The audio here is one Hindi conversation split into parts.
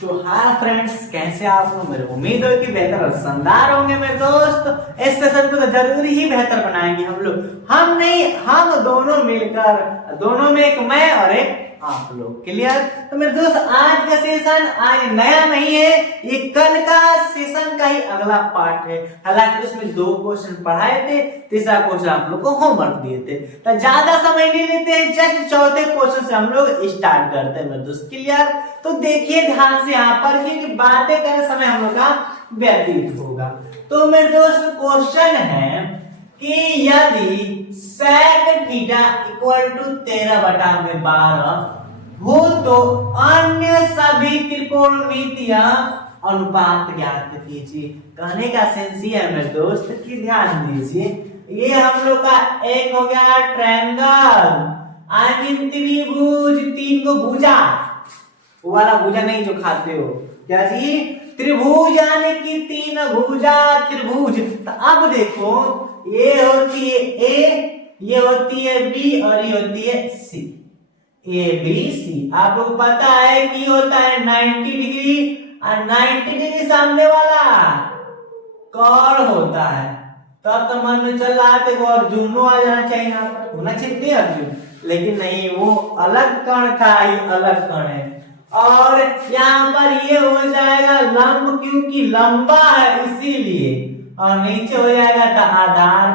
तो हाय फ्रेंड्स, कैसे आप लोग? मेरी उम्मीद है कि बेहतर और शानदार होंगे मेरे दोस्त। इस सेशन को तो जरूरी ही बेहतर बनाएंगे हम लोग। हम नहीं, हम दोनों मिलकर, दोनों में एक मैं और एक आप लोग। क्लियर? तो मेरे दोस्त, आज का सेशन आज नया नहीं है, ये कल का सेशन का ही अगला पार्ट है। हालांकि उसमें 2 क्वेश्चन पढ़ाए थे, तीसरा क्वेश्चन आप लोग को होमवर्क दिए थे। तो ज्यादा समय नहीं लेते हैं, जस्ट चौथे क्वेश्चन से हम लोग स्टार्ट करते हैं मेरे दोस्त। क्लियर? तो देखिए ध्यान से यहाँ पर, क्योंकि बातें करने समय हम लोग का व्यतीत होगा। तो मेरे दोस्त, क्वेश्चन है कि यदि sec थीटा इक्वल टू 13/12 हो तो अन्य सभी त्रिकोणमितीय अनुपात ज्ञात कीजिए। कहने का सेंस ये है मेरे दोस्त कि ध्यान दीजिए, ये हम लोग का एक हो गया ट्रायंगल, आई मीन त्रिभुज, 3 को भुजा, वो वाला भुजा नहीं जो खाते हो, क्या जी? त्रिभुज, यानी कि 3 भुजा त्रिभुज। तो अब देखो, ये होती है ए, ये होती है बी और ये होती है सी। ए बी सी आप लोग पता है कि होता है 90 डिग्री, और 90 डिग्री सामने वाला कौन होता है। तब तो मन में चल रहा है अर्जुनो आ जाना चाहिए, यहाँ पर होना चाहिए अर्जुन, लेकिन नहीं, वो अलग कण था, ये अलग कण है। और यहाँ पर ये हो जाएगा लंब, क्योंकि लंबा है इसीलिए, और नीचे हो जाएगा था आधार।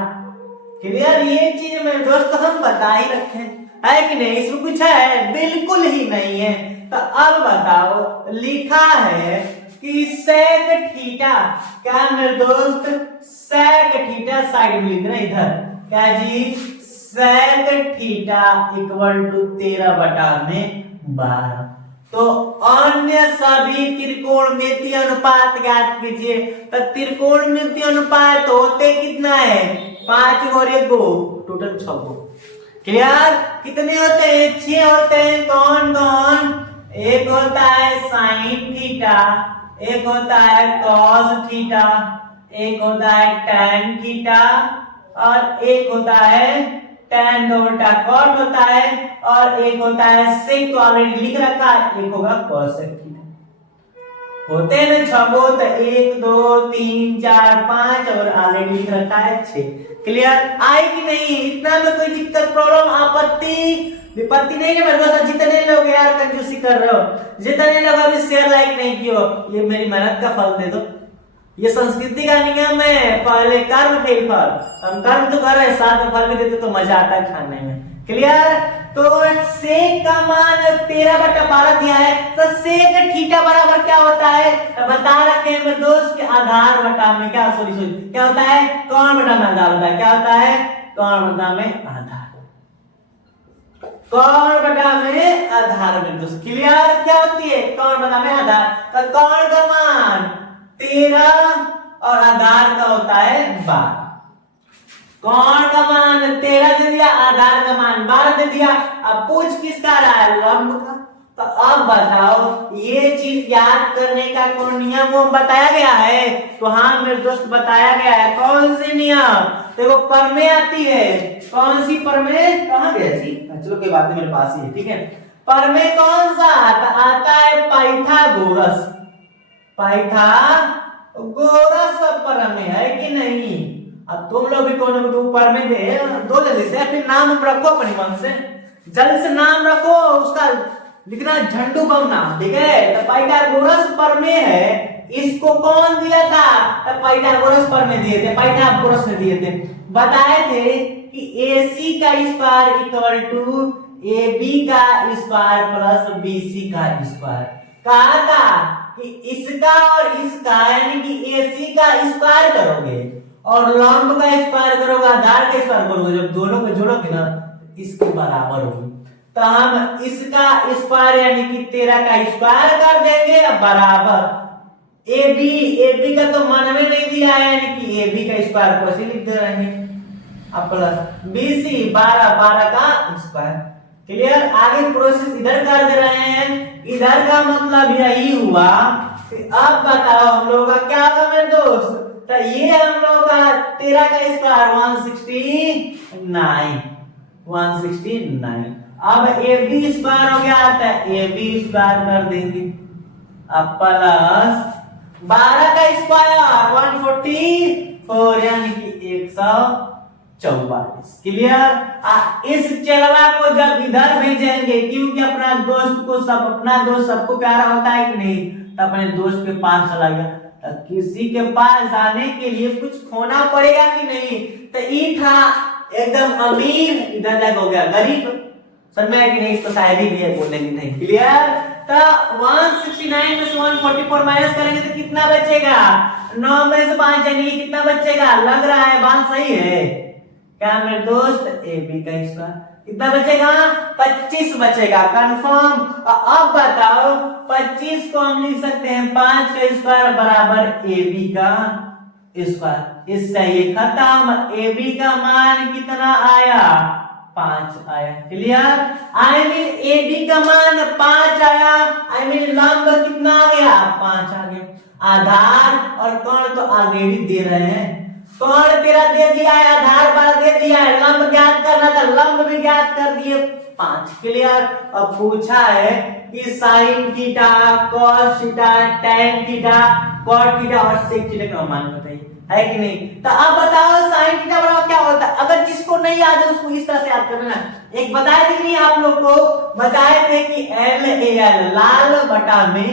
क्लियर? ये चीज मेरे दोस्त हम बता ही रखे है कि नहीं? इसमें कुछ है? बिल्कुल ही नहीं है। तो अब बताओ, लिखा है कि sec थीटा, क्या मेरे दोस्त? sec थीटा साइड में लिख रहे इधर, क्या जी? sec theta equal to 13/12। तो अन्य सभी त्रिकोणमितीय अनुपात ज्ञात कीजिए। तो त्रिकोणमितीय अनुपात होते कितना है? 5 और 1 टोटल 6 गो। क्लियर? कितने होते हैं? 6 होते हैं। कौन कौन? एक होता है साइन थीटा, एक होता है कॉस थीटा, एक होता है टैन थीटा, और एक होता है टैन का उल्टा कॉट होता है, और एक होता है सेक, तो ऑलरेडी लिख रखा है, एक होगा कोसेक थीटा। होते हैं ना 6 गो, तो 1 2 3 4 5 और ऑलरेडी लिख रखा है 6। क्लियर? आई कि नहीं? इतना में कोई दिक्कत, प्रॉब्लम, आपत्ति विपत्ति नहीं है मेरे दोस्त? जितने लोग यार कंजूसी कर रहे हो, जितने लोग अभी शेयर लाइक नहीं किए हो, ये मेरी मेहनत का फल दे दो। ये संस्कृति का नियम है, पहले कर्म फिर फल। हम कर्म तो कर रहे, साथ में फल भी देते तो मजा आता है खाने में। क्लियर? तो सेक का मान 13/12 दिया है, तो सेक थीटा बराबर क्या होता है? तो बता रखे हैं मेरे दोस्त के आधार बटा में क्या, सॉरी क्या होता है? कौन बटा में आधार होता है। क्या होता है? कौन बटा में आधार, कौन बटा में आधार मेरे दोस्त। क्लियर? क्या होती है? कौन बटा में आधार। तो कौन का मान 13 और आधार का होता है 12। कौन का मान 13 दे दिया, आधार का मान 12 दे दिया। अब पूछ किसका रहा है? लंब का। तो अब बताओ, ये चीज याद करने का कौन नियम वो बताया गया है? तो हाँ मेरे दोस्त, बताया गया है। कौन सी नियम? देखो, परमे आती है। कौन सी परमे? कहाँ गया जी? चलो कोई बात नहीं, मेरे पास ही है, ठीक है। परमे कौन सा आता है? पाइथागोरस। पाइथागोरस परमे है कि नहीं? अब तुम लोग भी कौन को परमे दे दो, जल्दी से फिर नाम रखो अपने मन से, जल्दी से नाम रखो, उसका लिखना झंडू बम नाम, ठीक है? तो पाइथागोरस परमे है, इसको कौन दिया था? तो पाइथागोरस परमे दिए थे, पाइथागोरस ने दिए थे। बताए थे कि AC का स्क्वायर इक्वल टू AB का स्क्वायर प्लस BC का स्क्वायर। कहा था कि इसका और इसका, यानी कि AC का स्क्वायर करोगे और लंब का स्क्वायर करोगे, आधार का स्क्वायर करोगे, जब दोनों को जोड़ोगे ना, इसके बराबर होगी। तो हम इसका स्क्वायर यानी कि 13 का स्क्वायर कर देंगे बराबर AB का तो मन में नहीं दिया है, यानी कि AB का स्क्वायर को ऐसे लिख दे रहे हैं, अब प्लस BC 12 का स्क्वायर। क्लियर? आगे प्रोसेस इधर कर दे रहे हैं, इधर का मतलब यही हुआ कि अब बताओ हम लोग का क्या होगा मेरे दोस्त? तो ये हम लोग का 13 का स्क्वायर 169। अब AB स्क्वायर हो गया, आता है AB स्क्वायर कर देंगे, प्लस 12 का स्क्वायर 144 यानी कि 144। क्लियर। इस चलवा को जब इधर भेजेंगे, क्योंकि अपना दोस्त सबको प्यारा होता है कि नहीं, तो अपने दोस्त के पास चला गया, तो किसी के पास जाने के लिए कुछ खोना पड़ेगा कि नहीं। तो ये था एकदम अमीर, इधर जाके हो गया गरीब। समझ में आया कि नहीं, इसको शायद ही नहीं बोलेंगे नहीं। क्लियर। तो 169 में से 144 माइनस करेंगे तो कितना बचेगा, 9 में से 5 यानी कितना बचेगा, लग रहा है बात सही है क्या मेरे दोस्त। ए बी का स्क्वायर कितना बचेगा, 25 बचेगा, कंफर्म। अब बताओ 25 को हम लिख सकते हैं 5 का स्क्वायर बराबर ए बी का स्क्वायर। इससे ये खत्म। ए बी का मान कितना आया, 5 आया। Clear. I mean A B का मान 5 आया, आई मीन लंब कितना आ गया, 5 आ गया। आधार और कोण तो ऑलरेडी दे रहे हैं, कोण तेरा दे दिया है, आधार वाला दे दिया है, लंब ज्ञात करना था, लंब भी ज्ञात कर दिए 5। क्लियर। अब पूछा है कि sine theta, cos theta, tan theta, cot theta और सेक थीटा का मान बताइए, है कि नहीं। तो अब बताओ साइन थीटा बराबर क्या होता है। अगर जिसको नहीं याद है उसको इस तरह से याद करना। एक बताए थे कि नहीं आप लोग को, बताए थे कि एल ए एल लाल बटा में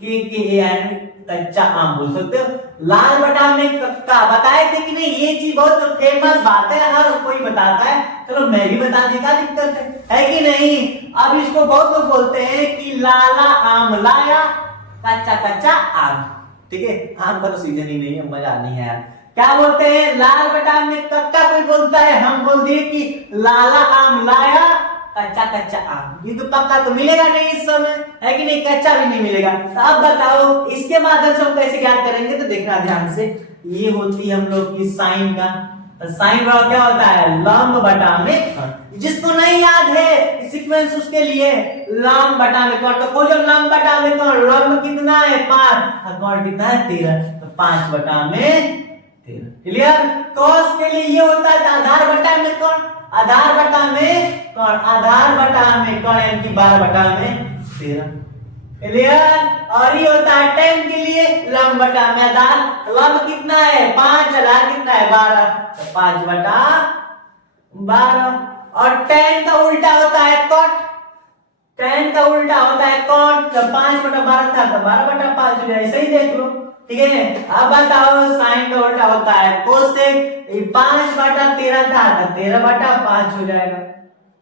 के ए एन कच्चा आम बोल सकते हो, लाल बटा में कक्का। बताए थे कि नहीं, ये चीज बहुत फेमस बात है, हर कोई बताता है। चलो मैं भी बता दी, क्या दिक्कत है कि नहीं। अब इसको बहुत लोग बोलते हैं कि लाला आम लाया, कच्चा कच्चा आम। ठीक है, आम का तो सीजन ही नहीं है, मजा नहीं है। क्या बोलते हैं, लाल बटा में कक्का कोई बोलता है, हम बोल दिए कि लाला आम लाया, कच्चा कच्चा आम। क्योंकि पक्का तो मिलेगा नहीं इस समय, है कि नहीं, कच्चा भी नहीं मिलेगा। तो अब बताओ इसके माध्यम से हम कैसे ज्ञात करेंगे, तो देखना ध्यान से। ये होती है हम लोग की साइन का, तो साइन बराबर क्या होता है, लंब बटा में कोण। जिसको नहीं याद है सीक्वेंस, उसके लिए लंब बटा में कोण, तो खोजो लंब बटा में कोण। लंब कितना है 5 और कोण कितना है 13, तो 5 बटा में 13। क्लियर। कॉस के लिए ये होता है आधार बटा में कोण, आधार बटा में कोण, आधार बटा में कोण यानी कि 12 बटा में 13। क्लियर। और ये होता है tan के लिए लंब बटा में आधार। लंब कितना है 5, आधार कितना है 12, तो 5 बटा 12। और tan का उल्टा होता है cot, tan का उल्टा होता है cot। जब 5 बटा 12 था तो 12 बटा 5 हो जाए, ऐसे ही देख लो। ठीक है। अब बताओ साइन का उल्टा होता है कोसेक, 5 बटा 13 था तो 13 बटा 5 हो जाएगा।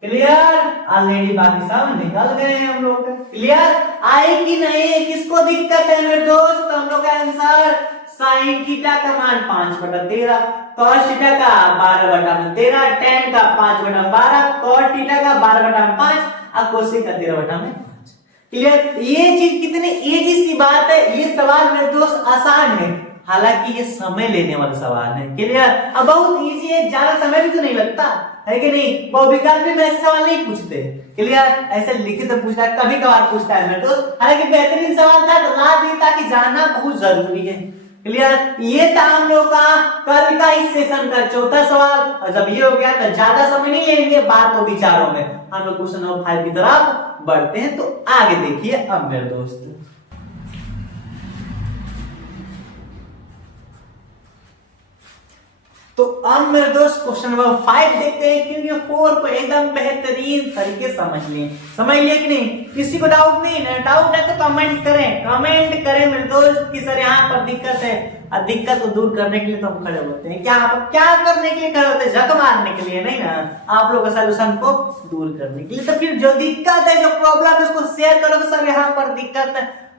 क्लियर। ऑलरेडी बाकी सब निकल गए हैं हम लोग। क्लियर। आई कि नहीं, किसको दिक्कत है मेरे दोस्त। हम लोग का आंसर साइन थीटा का मान 5 बटा 13, कॉस थीटा का 12 बटा 13, tan का 5 बटा 12, कॉट थीटा का 12 बटा 5 और कोसेक का 13 बटा 5। क्लियर। ये चीज कितनी इजी सी बात है। ये सवाल मेरे दोस्त आसान है, हालांकि ये समय लेने वाला सवाल है। क्लियर। अब बहुत इजी है, ज्यादा समय भी तो नहीं लगता, है कि नहीं। बहुविकल्प में ऐसे सवाल नहीं पूछते। क्लियर। ऐसे लिखित पूछता है, कभी कभार पूछता है मेरे दोस्त, हालांकि बेहतरीन सवाल था, ला दिया ताकि जानना बहुत जरूरी है। क्लियर। ये था हम लोग का कल का इस सेशन का चौथा सवाल। और जब ये हो गया तो ज्यादा समय नहीं लेंगे, बात हो विचारों में। हम लोग क्वेश्चन नंबर 5 की तरफ बढ़ते हैं। तो आगे देखिए अब मेरे दोस्त, तो अब मेरे दोस्त क्वेश्चन नंबर 5 देखते हैं, क्योंकि 4 को एकदम बेहतरीन तरीके समझ लिए कि नहीं। किसी को डाउट नहीं है, डाउट है तो कमेंट करें मेरे दोस्त कि सर यहाँ पर दिक्कत है। और दिक्कत को दूर करने के लिए तो हम खड़े होते हैं। क्या आप क्या करने के लिए खड़े होते हैं, झक मारने के लिए नहीं ना, आप लोग का सोल्यूशन को दूर करने के लिए। तो फिर जो दिक्कत है, जो प्रॉब्लम है, उसको शेयर करो कि सर यहाँ पर दिक्कत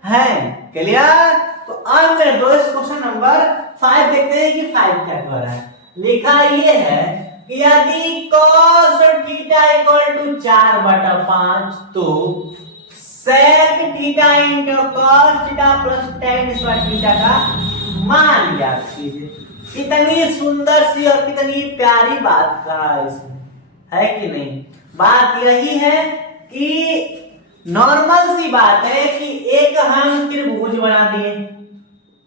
है। क्लियर। तो अब मेरे दोस्त क्वेश्चन नंबर 5 देखते हैं कि 5 क्या कर रहा है। लिखा ये है कि यदि cos थीटा इक्वल टू 4 बटा 5 तो sec theta into cos theta plus tan square theta का मान ज्ञात कीजिए। कितनी सुंदर सी और कितनी प्यारी बात कहा इसमें, है कि नहीं। बात यही है कि नॉर्मल सी बात है कि एक हम त्रिभुज बना दिए।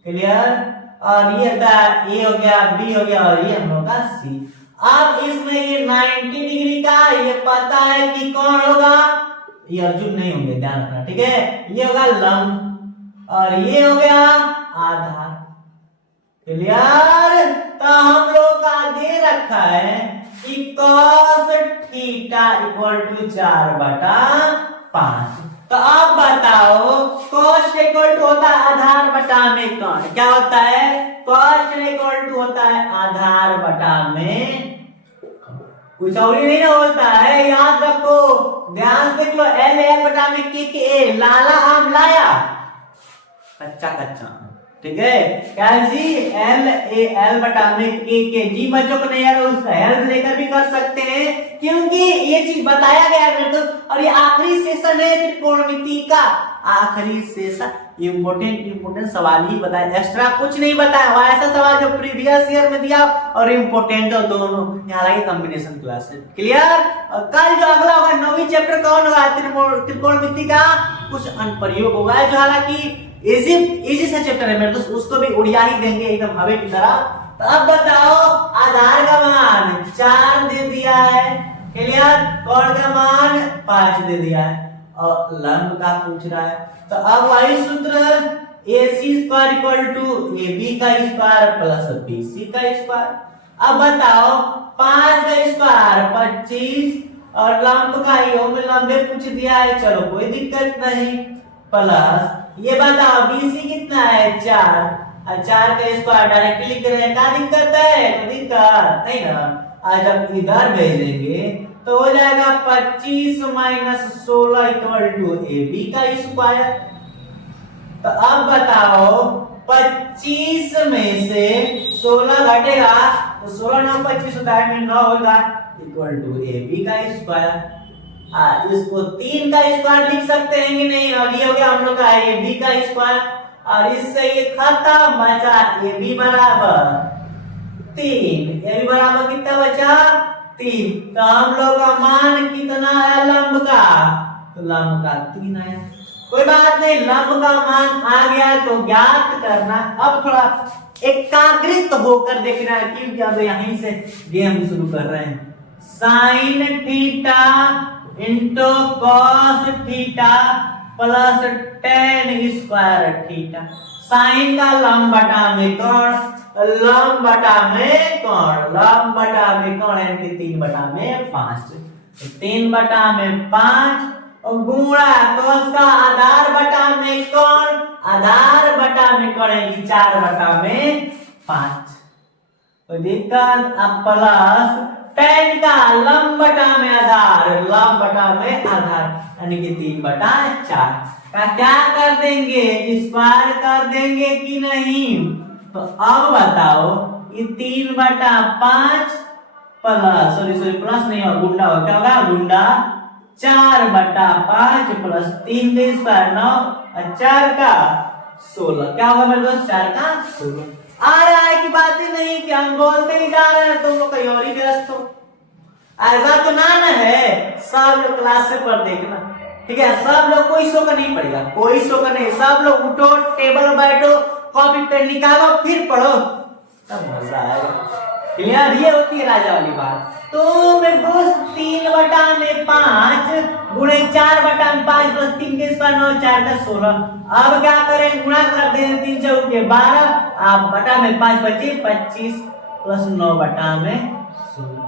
क्लियर। और ये ए हो गया, बी हो गया, और ये हम लोग का सी। अब इसमें ये 90 डिग्री का ये पता है कि कौन होगा, ये अर्जुन नहीं होंगे, ध्यान रखना। ठीक है। ये होगा लंब और ये हो गया आधार। क्लियर? तो हम लोग का दे रखा है कि cos थीटा इक्वल टू 4/5। तो अब बताओ cos इक्वल टू होता है आधार बटा में कौन, क्या होता है? cos इक्वल टू होता है आधार बटा में, कुछ और ही नहीं होता है, याद रखो, ध्यान से देख लो। L बटा में के लाला आम लाया, कच्चा कच्चा, ठीक है? क्या जी? L बटा में के जी बच्चों को नहीं यार उसका हेल्प लेकर भी कर सकते हैं, क्योंकि ये चीज बताया गया है। तो और ये आखिरी सेशन है त्रिकोणमिति का, आखिरी सेशन। इंपोर्टेंट सवाल ही बताया, एक्स्ट्रा कुछ नहीं बताया। वो ऐसा सवाल जो प्रीवियस ईयर में दिया और इम्पोर्टेंट दोनों, यहाँ लगे कॉम्बिनेशन क्लास है। क्लियर? और कल जो अगला होगा 9वीं चैप्टर कौन होगा? त्रिकोणमिति का कुछ अनुप्रयोग होगा, जो हालांकि इजी सा चैप्टर है मेरे दोस्त, उसको भी उड़िया ही देंगे एकदम हवे की तरह। तो अब बताओ आधार का मान 4 दे दिया है, क्लियर? कोण का मान 5 दे दिया है और लंब का पूछ रहा है। तो अब वही सूत्र AC square equal to AB का स्क्वायर प्लस BC का स्क्वायर। अब बताओ 5 का स्क्वायर 25 और लंब का लंबे पूछ दिया है, चलो कोई दिक्कत नहीं, प्लस ये बताओ BC कितना है 4 और 4 का स्क्वायर डायरेक्टली लिख रहे हैं, क्या दिक्कत है? कोई दिक्कत नहीं ना। आज जब इधर भेजेंगे तो हो जाएगा 25 - 16 इक्वल टू AB का स्क्वायर। तो अब बताओ 25 में से 16 घटेगा तो 16 9 25 होता है, 9 होगा इक्वल टू AB का स्क्वायर। इसको 3 का स्क्वायर लिख सकते हैं कि नहीं? और ये हो गया हम लोग का AB का स्क्वायर, और इससे ये खत्म, बचा AB बराबर 3। AB बराबर कितना बचा? 3। तो हम लोग का मान कितना है लंब का? तो लंब का 3 आया। कोई बात नहीं, लंब का मान आ गया तो ज्ञात करना। अब थोड़ा एकाग्रित होकर देखना है, क्योंकि अब यहीं से गेम शुरू कर रहे हैं। Sine theta into cos theta plus tan square theta. Sine का लंब बटा में कोण, लंब बटा में कोण, लंब बटा में कोण यानी 3/5। 3/5 और गुणा cos का आधार बटा में कोण, आधार बटा में कोण यानी 4/5। तो दिक्कत अब प्लस tan का लंब बटा में आधार, लंब बटा में आधार यानी कि 3/4 का क्या कर देंगे? स्क्वायर कर देंगे कि नहीं? तो अब बताओ ये 3/5 प्लस सॉरी प्लस नहीं होगा, गुंडा होगा, क्या होगा? गुंडा 4/5 प्लस 3 का स्क्वायर 9 और 4 का 16, क्या होगा मेरे दोस्त? 4 का 16। आ रहा है कि बात ही नहीं कि हम बोलते ही जा रहे हैं, तुम लोग कहीं और ही व्यस्त हो। ऐसा तो ना है, सब लोग क्लास से पढ़ देखना, ठीक है? सब लोग कोई शो का नहीं पड़ेगा, कोई शो का नहीं, सब लोग उठो, टेबल पर बैठो, कॉपी पेन निकालो, फिर पढ़ो, तब मजा आएगा। क्लियर? ये होती है राजा वाली बात। तो मेरे दोस्त 3/5 गुणे 4/5 प्लस 3 के स्क्वायर 9 4 का 16। अब क्या करें? गुणा कर दें, 3 चौके 12, आप बटा में 5 बचे 25 प्लस 9 बटा में 16।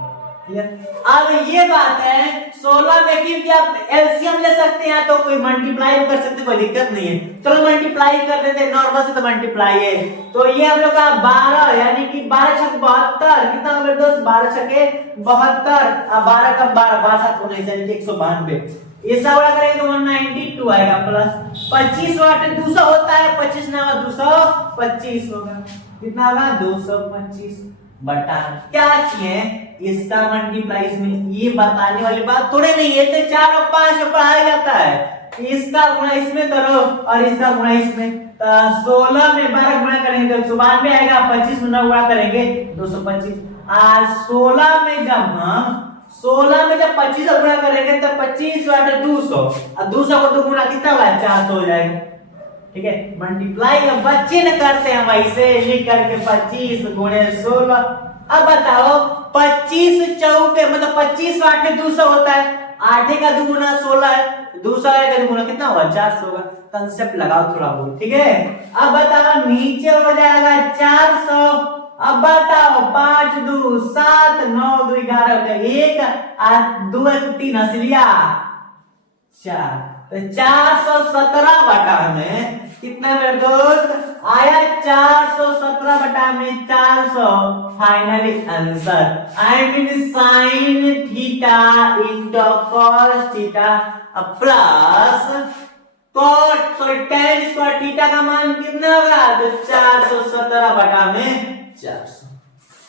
अब ये बात है 16 में क्योंकि आप एलसीएम ले सकते हैं तो कोई मल्टीप्लाई कर सकते हैं, कोई दिक्कत नहीं है। चलो मल्टीप्लाई कर देते हैं, नॉर्मल से तो मल्टीप्लाई है। तो ये हम लोग का 12 यानी कि 12 छक 72 कितना मेरे दोस्त? 12 छके 72। अब 12 का 12 62 19 यानी कि 192। ये सब बड़ा करेंगे तो 192 आएगा प्लस 25 वाट 200 होता है, 25 ना 225 होगा, कितना होगा? 225 बटा क्या किए इसका मल्टीप्लाई इसमें। ये बताने वाली बात थोड़े नहीं है, तो 4 और 5 पढ़ाया जाता है। इसका गुणा इसमें करो और इसका गुणा इसमें। 16 में 12 गुणा करेंगे तो 192 आएगा, 25 में 9 गुणा करेंगे 225। आज 16 में जब 25 से गुणा करेंगे तो 25 वाट 200 और 200 को 2 गुणा कितना होगा? 400 हो जाएगा, ठीक है? मल्टीप्लाई अब बच्चे न करते हैं वैसे लिख करके 25 गुणे 16। अब बताओ 25 चौके मतलब 25 8 200 होता है, 8 का 2 गुना 16 है, 200 का 2 गुना कितना होगा? 400 होगा। कंसेप्ट लगाओ थोड़ा बहुत, ठीक है। अब बताओ नीचे हो जाएगा 400, अब बताओ 5 2 7 9 2 11 हो गया 1 8 2 3 हंसलिया 4, तो 417 बटा में कितना मेरे दोस्त आया 417 बटा में 400, finally answer I mean sine theta into cos theta plus cot sorry tan square theta का मान कितना होगा, तो 417 बटा में 400।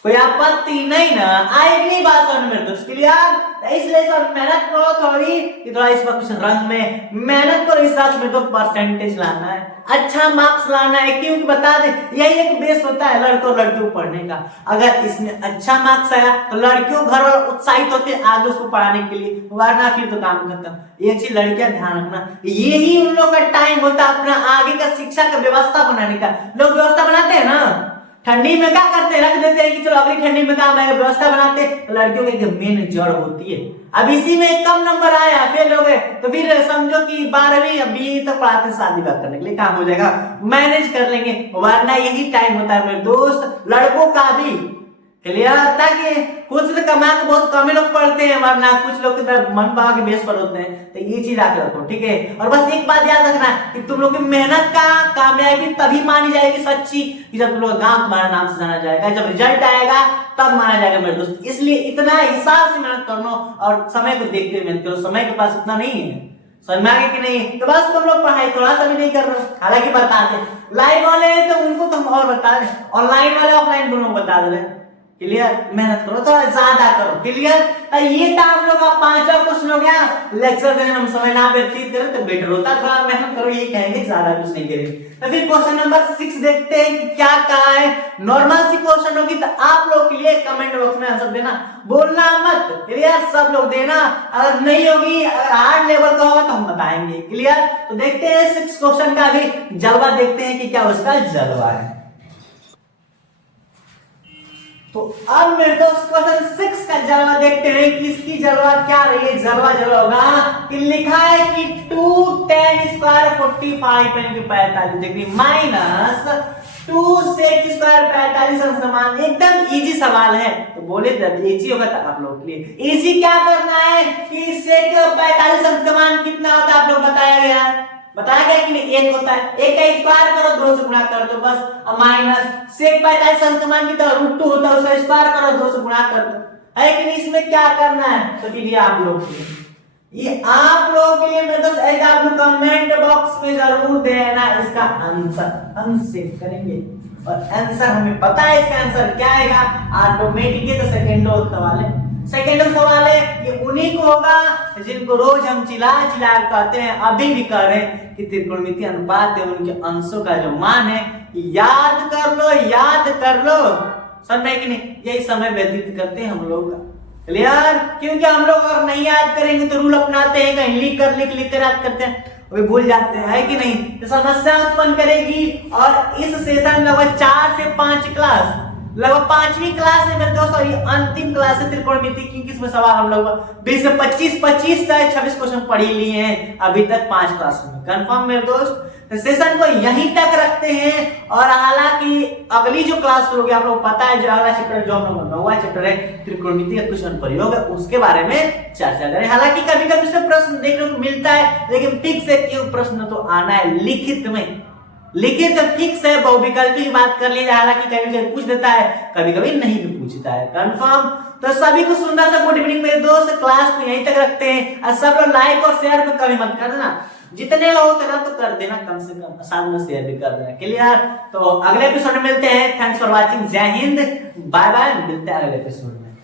कोई आपत्ति नहीं ना, आएगी बात समझ में, तो क्लियर। इसलिए सब मेहनत करो थोड़ी कि थोड़ा इस वक्त कुछ रंग में मेहनत करो, इस साथ में तो परसेंटेज लाना है, अच्छा मार्क्स लाना है, क्योंकि बता दे यही एक बेस होता है लड़कों और लड़कियों पढ़ने का। अगर इसमें अच्छा मार्क्स आया तो लड़कियों घर वाले उत्साहित होते हैं आगे उसको पढ़ाने के लिए, वरना फिर तो काम खत्म। एक चीज लड़कियां ध्यान रखना, यही उन लोगों का टाइम होता है अपना आगे का शिक्षा का व्यवस्था बनाने का। लोग व्यवस्था बनाते हैं ना, ठंडी में क्या करते हैं, रख देते हैं कि चलो अगली ठंडी में काम आएगा, व्यवस्था बनाते। तो लड़कियों की मेन जड़ होती है। अब इसी में कम नंबर आया फेल हो गए तो फिर समझो कि 12वीं अभी तो पढ़ाते शादी बात करने के लिए काम हो जाएगा, मैनेज कर लेंगे, वरना यही टाइम होता है मेरे दोस्त लड़कों का भी। क्लियर, ताकि कुछ तो कमा के बहुत कम लोग पढ़ते हैं, वरना कुछ लोग मन भाव के बेस पर होते हैं। तो ये चीज आके रखो, ठीक है। और बस एक बात याद रखना कि तुम लोग की मेहनत का कामयाबी तभी मानी जाएगी सच्ची कि जब तुम लोग गांव तुम्हारा नाम से जाना जाएगा, जब रिजल्ट आएगा तब माना जाएगा मेरे दोस्त। इसलिए इतना हिसाब से मेहनत करना और समय को देखते हुए मेहनत करो, समय के पास उतना नहीं है, समझ में आ गया कि नहीं। तो बस तुम लोग पढ़ाई थोड़ा सा भी नहीं कर रहे हो, हालांकि बता दे लाइव वाले हैं तो उनको तुम और बता दे, ऑनलाइन वाले ऑफलाइन दोनों बता दे। क्लियर, मेहनत करो थोड़ा ज्यादा करो। क्लियर, ये था आप लोग का 5वां क्वेश्चन हो गया। लेक्चर देने हम समय ना व्यतीत करें तो बेटर होता, थोड़ा मेहनत करो ये कहेंगे, ज्यादा कुछ नहीं करेंगे। तो फिर क्वेश्चन नंबर 6 देखते हैं कि क्या कहा है। नॉर्मल सी क्वेश्चन होगी तो आप लोग के लिए कमेंट बॉक्स में आंसर देना, बोलना मत। क्लियर, सब लोग देना, अगर नहीं होगी अगर हार्ड लेवल का होगा तो हम बताएंगे। क्लियर, तो देखते हैं 6 क्वेश्चन का भी जलवा, देखते हैं कि क्या उसका जलवा है। तो अब मेरे दोस्त क्वेश्चन 6 का जलवा देखते हैं कि इसकी जलवा क्या रही है। जलवा होगा कि लिखा है कि 2 tan स्क्वायर 45 यानी कि 45 डिग्री माइनस 2 sec स्क्वायर 45 समान। एकदम इजी सवाल है, तो बोले जब इजी होगा तो आप लोग के लिए इजी क्या करना है कि sec 45 समान कितना होता है आप लोग बताया गया, बताया गया कि नहीं 1 होता है, 1 का स्क्वायर करो 2 से गुणा कर दो बस, माइनस sec 45 समान की तरह √2 होता है उसका स्क्वायर करो 2 से गुणा कर दो, है कि नहीं। इसमें क्या करना है तो फिर ये आप लोग के लिए, ये आप लोगों के लिए मेरे दोस्त एक आप लोग कमेंट बॉक्स में जरूर देना इसका आंसर, हम सेव करेंगे और आंसर हमें पता है इसका आंसर क्या आएगा ऑटोमेटिकली। तो सेकंड सवाल है ये उन्हीं को होगा जिनको रोज हम चिल्ला कहते हैं, अभी भी कह रहे हैं कि त्रिकोणमितीय अनुपात है उनके अंशों का जो मान है याद कर लो समझ में कि नहीं। यही समय व्यतीत करते हैं हम लोग का। क्लियर, क्योंकि हम लोग अगर नहीं याद करेंगे तो रूल अपनाते हैं, कहीं लिख कर याद करते हैं, वे भूल जाते हैं, है कि नहीं। तो समस्या उत्पन्न करेगी। और इस सेशन में लगभग 4 से 5 क्लास, लगभग 5वीं क्लास है मेरे दोस्त, और ये अंतिम क्लास है त्रिकोणमिति की। किसमें सवाल हम लोग 20 से 25 से 26 क्वेश्चन पढ़ लिए हैं अभी तक 5 क्लास में, कंफर्म मेरे दोस्त। तो सेशन को यहीं तक रखते हैं। और हालांकि अगली जो क्लास होगी आप लोग पता है, जो अगला चैप्टर जो हम लोग 9वां चैप्टर है त्रिकोणमिति का क्वेश्चन प्रयोग है, उसके बारे में चर्चा करें। हालांकि कभी कभी से प्रश्न देखने को मिलता है, लेकिन फिक्स है कि प्रश्न तो आना है लिखित में, लिखित फिक्स है। बहुविकल्पी की बात कर लीजिए, हालांकि कभी कभी पूछ देता है, कभी कभी नहीं भी पूछता है, कंफर्म। तो सभी को सुंदर सा गुड इवनिंग मेरे दोस्त, क्लास को यहीं तक रखते हैं। और सब लोग लाइक और शेयर तो कभी मत कर देना, जितने लोग उतना तो कर देना, कम से कम साथ में शेयर भी कर देना। क्लियर, तो अगले एपिसोड में मिलते हैं। थैंक्स फॉर वॉचिंग, जय हिंद, बाय बाय, मिलते हैं अगले एपिसोड में।